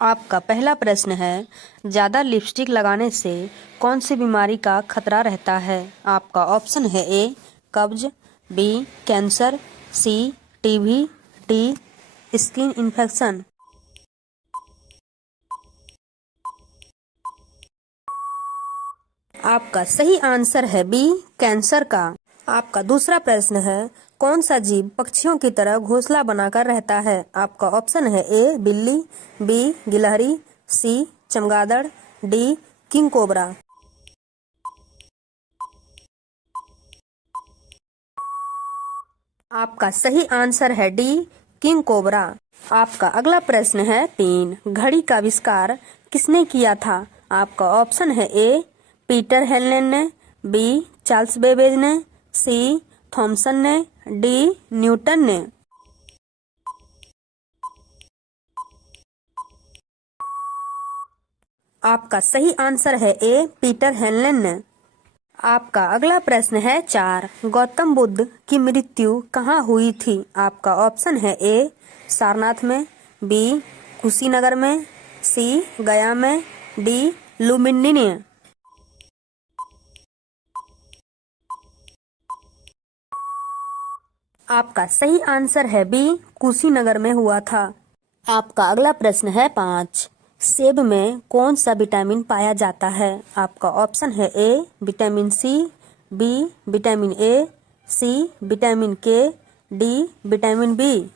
आपका पहला प्रश्न है, ज़्यादा लिपस्टिक लगाने से कौन सी बीमारी का खतरा रहता है? आपका ऑप्शन है ए कब्ज, बी कैंसर, सी टीबी, डी स्किन इन्फेक्शन। आपका सही आंसर है बी कैंसर का। आपका दूसरा प्रश्न है, कौन सा जीव पक्षियों की तरह घोंसला बनाकर रहता है? आपका ऑप्शन है ए बिल्ली, बी गिलहरी, सी चमगादड़, डी किंग कोबरा। आपका सही आंसर है डी किंग कोबरा। आपका अगला प्रश्न है 3, घड़ी का आविष्कार किसने किया था? आपका ऑप्शन है ए पीटर हेलेन ने, बी चार्ल्स बेबेज ने, सी थॉमसन ने, डी न्यूटन ने। आपका सही आंसर है ए पीटर हेलेन ने। आपका अगला प्रश्न है 4, गौतम बुद्ध की मृत्यु कहाँ हुई थी? आपका ऑप्शन है ए सारनाथ में, बी कुशीनगर में, सी गया में, डी लुम्बिनी में। आपका सही आंसर है बी कुशीनगर में हुआ था। आपका अगला प्रश्न है 5, सेब में कौन सा विटामिन पाया जाता है? आपका ऑप्शन है A vitamin C, B vitamin A, C vitamin K, D vitamin B.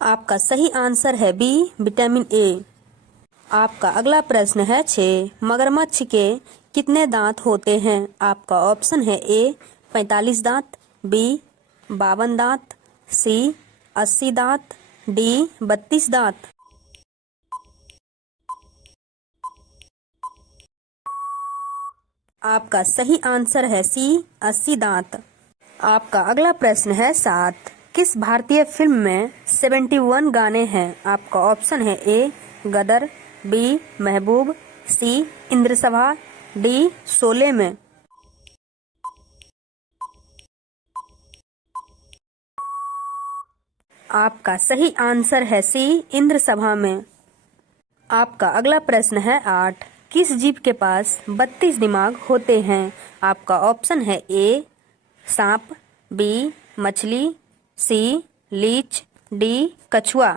आपका सही आंसर है बी विटामिन ए। आपका अगला प्रश्न है 6, मगरमच्छ के कितने दांत होते हैं? आपका ऑप्शन है ए 45 दांत, बी 52 दांत, सी 80 दांत, डी 32 दांत। आपका सही आंसर है सी 80 दांत। आपका अगला प्रश्न है 7, किस भारतीय फिल्म में 71 गाने हैं? आपका ऑप्शन है ए गदर, बी महबूब, सी इंद्रसभा, डी शोले में। आपका सही आंसर है सी इंद्रसभा में। आपका अगला प्रश्न है 8, किस जीव के पास 32 दिमाग होते हैं? आपका ऑप्शन है ए सांप, बी मछली, सी लीच, डी कछुआ।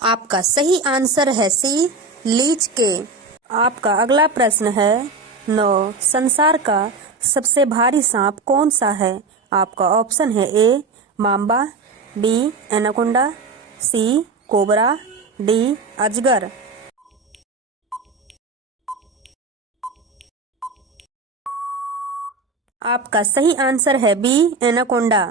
आपका सही आंसर है सी लीच के। आपका अगला प्रश्न है 9, संसार का सबसे भारी सांप कौन सा है? आपका ऑप्शन है ए माम्बा, बी एनाकोंडा, सी कोबरा, डी अजगर। आपका सही आंसर है बी एनाकोंडा।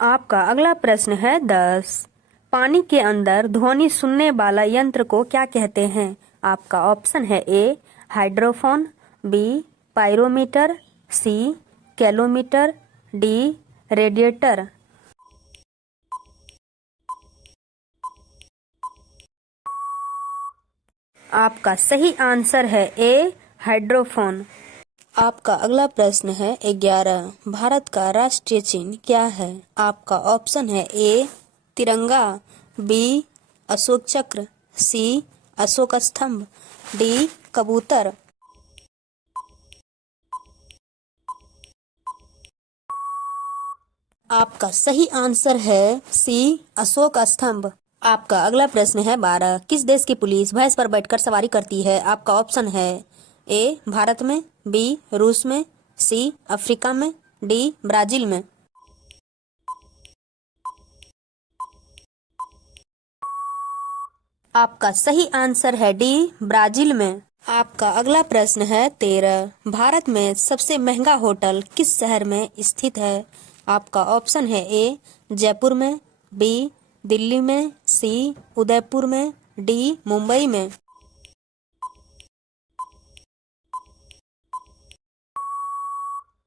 आपका अगला प्रश्न है 10, पानी के अंदर ध्वनि सुनने वाला यंत्र को क्या कहते हैं? आपका ऑप्शन है ए हाइड्रोफोन, बी पायरोमीटर, सी कैलोमीटर, डी रेडिएटर। आपका सही आंसर है ए हाइड्रोफोन। आपका अगला प्रश्न है 11, भारत का राष्ट्रीय चिन्ह क्या है? आपका ऑप्शन है ए तिरंगा, बी अशोक चक्र, सी अशोक स्तंभ, डी कबूतर। आपका सही आंसर है सी अशोक स्तंभ। आपका अगला प्रश्न है 12, किस देश की पुलिस भैंस पर बैठकर सवारी करती है? आपका ऑप्शन है ए भारत में, बी रूस में, सी अफ्रीका में, डी ब्राजील में। आपका सही आंसर है डी ब्राजील में। आपका अगला प्रश्न है 13, भारत में सबसे महंगा होटल किस शहर में स्थित है? आपका ऑप्शन है ए जयपुर में, बी दिल्ली में, सी उदयपुर में, डी मुंबई में।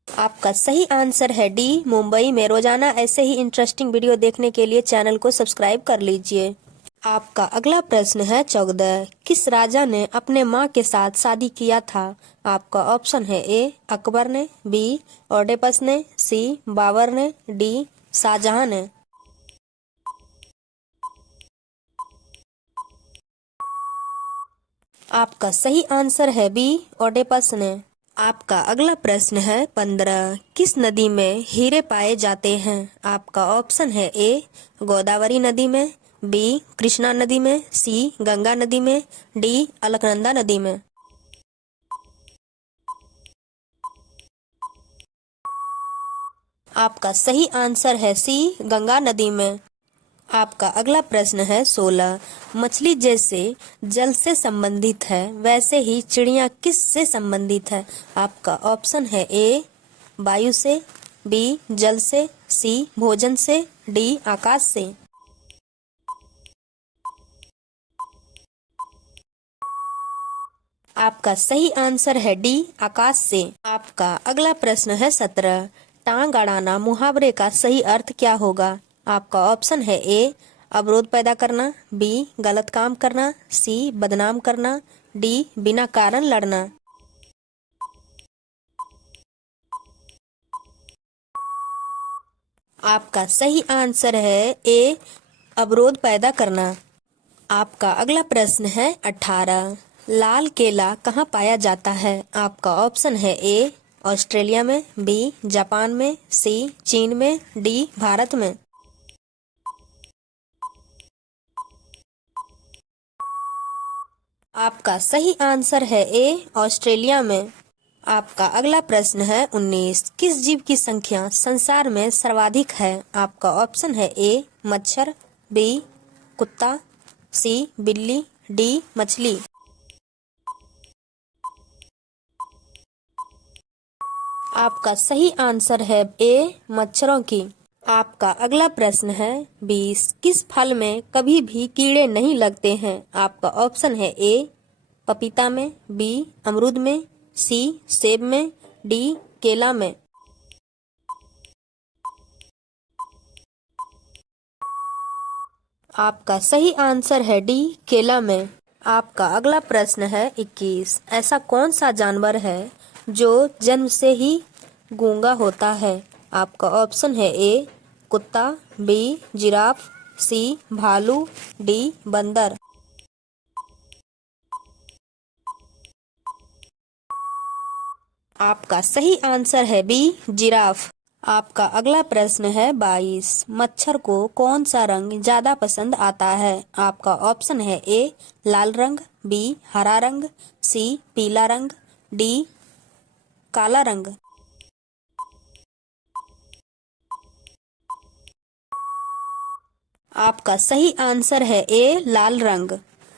आपका सही आंसर है डी मुंबई में। रोजाना ऐसे ही इंटरेस्टिंग वीडियो देखने के लिए चैनल को सब्सक्राइब कर लीजिए। आपका अगला प्रश्न है 14। किस राजा ने अपने माँ के साथ शादी किया था? आपका ऑप्शन है ए अकबर ने, बी ओडेपस ने, सी बाबर ने, डी शाहजहां ने। आपका सही आंसर है बी ओडेपस ने। आपका अगला प्रश्न है 15। किस नदी में हीरे पाए जाते हैं? आपका ऑप्शन है ए गोदावरी नदी में, बी कृष्णा नदी में, सी गंगा नदी में, डी अलकनंदा नदी में। आपका सही आंसर है सी गंगा नदी में। आपका अगला प्रश्न है 16। मछली जैसे जल से संबंधित है वैसे ही चिड़िया किस से संबंधित है? आपका ऑप्शन है ए वायु से, बी जल से, सी भोजन से, डी आकाश से। आपका सही आंसर है डी आकाश से। आपका अगला प्रश्न है 17। टांग अड़ाना मुहावरे का सही अर्थ क्या होगा? आपका ऑप्शन है ए अवरोध पैदा करना, बी गलत काम करना, सी बदनाम करना, डी बिना कारण लड़ना। आपका सही आंसर है ए अवरोध पैदा करना। आपका अगला प्रश्न है 18। लाल केला कहाँ पाया जाता है? आपका ऑप्शन है ए ऑस्ट्रेलिया में, बी जापान में, सी चीन में, डी भारत में। आपका सही आंसर है ए ऑस्ट्रेलिया में। आपका अगला प्रश्न है 19। किस जीव की संख्या संसार में सर्वाधिक है? आपका ऑप्शन है ए मच्छर, बी कुत्ता, सी बिल्ली, डी मछली। आपका सही आंसर है ए मच्छरों की। आपका अगला प्रश्न है 20। किस फल में कभी भी कीड़े नहीं लगते हैं? आपका ऑप्शन है ए पपीता में, बी अमरूद में, सी सेब में, डी केला में। आपका सही आंसर है डी केला में। आपका अगला प्रश्न है 21। ऐसा कौन सा जानवर है जो जन्म से ही गूंगा होता है? आपका ऑप्शन है ए कुत्ता, बी जिराफ, सी भालू, डी बंदर। आपका सही आंसर है बी जिराफ। आपका अगला प्रश्न है 22। मच्छर को कौन सा रंग ज्यादा पसंद आता है? आपका ऑप्शन है ए लाल रंग, बी हरा रंग, सी पीला रंग, डी काला रंग। आपका सही आंसर है ए लाल रंग।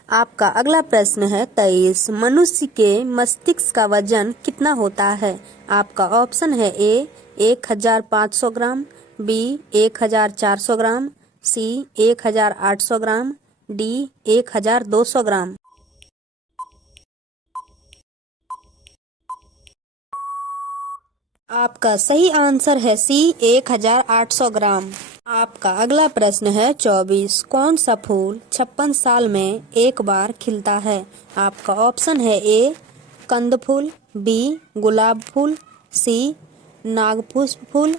आपका अगला प्रश्न है 23। मनुष्य के मस्तिष्क का वजन कितना होता है? आपका ऑप्शन है ए 1500 ग्राम, बी 1400 ग्राम, सी 1800 ग्राम, डी 1200 ग्राम। आपका सही आंसर है सी 1800 ग्राम। आपका अगला प्रश्न है 24। कौन सा फूल 56 साल में एक बार खिलता है? आपका ऑप्शन है ए कंद फूल, बी गुलाब फूल, सी नागपुष्प फूल,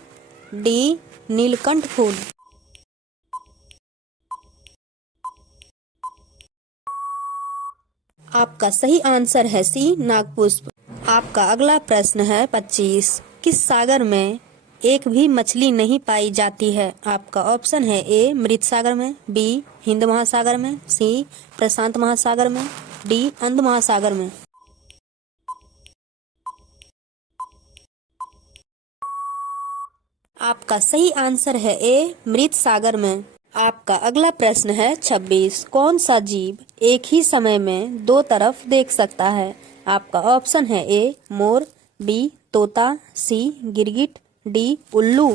डी नीलकंठ फूल। आपका सही आंसर है सी नागपुष्प। आपका अगला प्रश्न है 25। किस सागर में एक भी मछली नहीं पाई जाती है? आपका ऑप्शन है ए मृत सागर में, बी हिंद महासागर में, सी प्रशांत महासागर में, डी अंध महासागर में। आपका सही आंसर है ए मृत सागर में। आपका अगला प्रश्न है 26। कौन सा जीव एक ही समय में दो तरफ देख सकता है? आपका ऑप्शन है ए मोर, बी तोता, सी गिरगिट, डी उल्लू।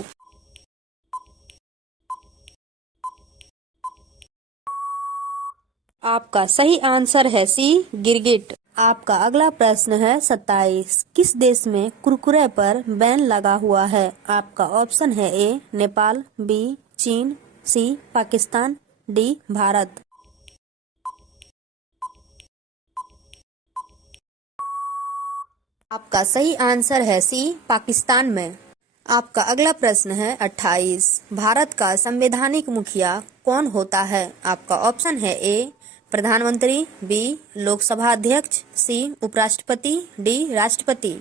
आपका सही आंसर है सी गिरगिट। आपका अगला प्रश्न है 27। किस देश में कुरकुरे पर बैन लगा हुआ है? आपका ऑप्शन है ए नेपाल, बी चीन, सी पाकिस्तान, डी भारत। आपका सही आंसर है सी, पाकिस्तान में। आपका अगला प्रश्न है 28। भारत का संवैधानिक मुखिया कौन होता है? आपका ऑप्शन है ए प्रधानमंत्री, बी लोकसभा अध्यक्ष, सी उपराष्ट्रपति, डी राष्ट्रपति।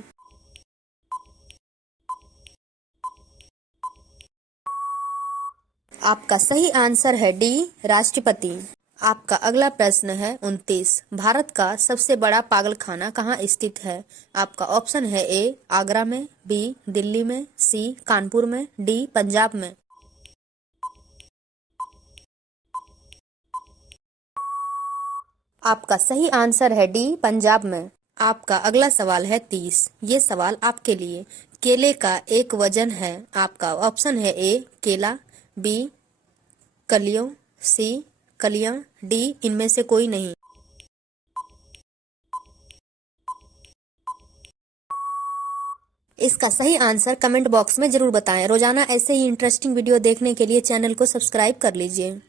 आपका सही आंसर है डी राष्ट्रपति। आपका अगला प्रश्न है 29। भारत का सबसे बड़ा पागलखाना कहाँ स्थित है? आपका ऑप्शन है ए आगरा में, बी दिल्ली में, सी कानपुर में, डी पंजाब में। आपका सही आंसर है डी पंजाब में। आपका अगला सवाल है 30। ये सवाल आपके लिए। केले का एक वजन है। आपका ऑप्शन है ए केला, बी कलियों, सी कलियां, डी इनमें से कोई नहीं। इसका सही आंसर कमेंट बॉक्स में जरूर बताएं। रोजाना ऐसे ही इंटरेस्टिंग वीडियो देखने के लिए चैनल को सब्सक्राइब कर लीजिए।